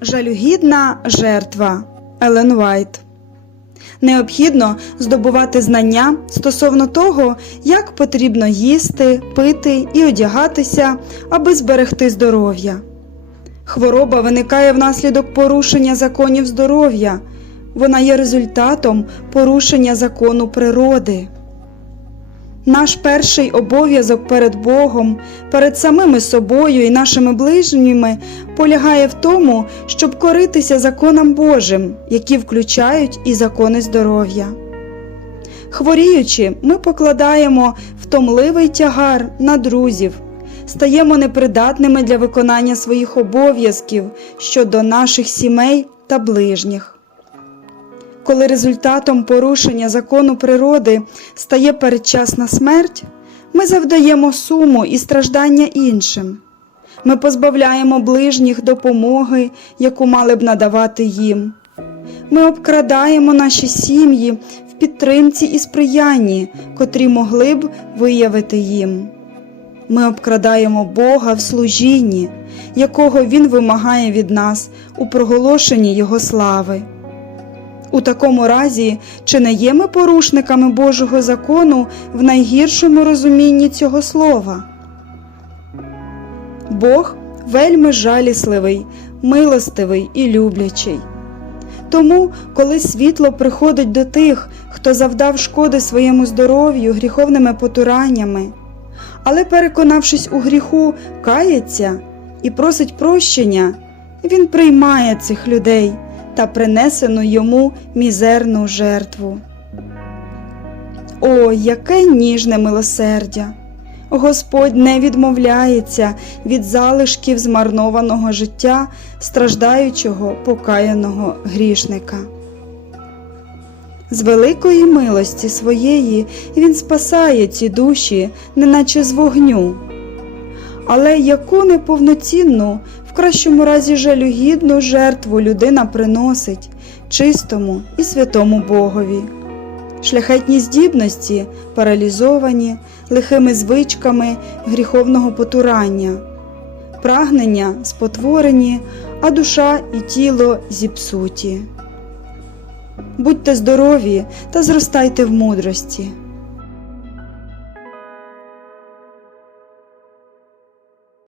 Жалюгідна жертва Елен Вайт. Необхідно здобувати знання стосовно того, як потрібно їсти, пити і одягатися, аби зберегти здоров'я. Хвороба виникає внаслідок порушення законів здоров'я. Вона є результатом порушення закону природи. Наш перший обов'язок перед Богом, перед самими собою і нашими ближніми полягає в тому, щоб коритися законам Божим, які включають і закони здоров'я. Хворіючи, ми покладаємо втомливий тягар на друзів, стаємо непридатними для виконання своїх обов'язків щодо наших сімей та ближніх коли результатом порушення закону природи стає передчасна смерть, ми завдаємо суму і страждання іншим. Ми позбавляємо ближніх допомоги, яку мали б надавати їм. Ми обкрадаємо наші сім'ї в підтримці і сприянні, котрі могли б виявити їм. Ми обкрадаємо Бога в служінні, якого Він вимагає від нас у проголошенні Його слави. У такому разі, чи не є ми порушниками Божого закону в найгіршому розумінні цього слова? Бог вельми жалісливий, милостивий і люблячий. Тому, коли світло приходить до тих, хто завдав шкоди своєму здоров'ю гріховними потураннями, але, переконавшись у гріху, кається і просить прощення, він приймає цих людей та принесену йому мізерну жертву. О, яке ніжне милосердя! Господь не відмовляється від залишків змарнованого життя страждаючого покаяного грішника. З великої милості своєї Він спасає ці душі, неначе з вогню. Але яку неповноцінну, в кращому разі жалюгідну жертву людина приносить чистому і святому Богові. Шляхетні здібності паралізовані лихими звичками гріховного потурання, прагнення спотворені, а душа і тіло зіпсуті. Будьте здорові та зростайте в мудрості.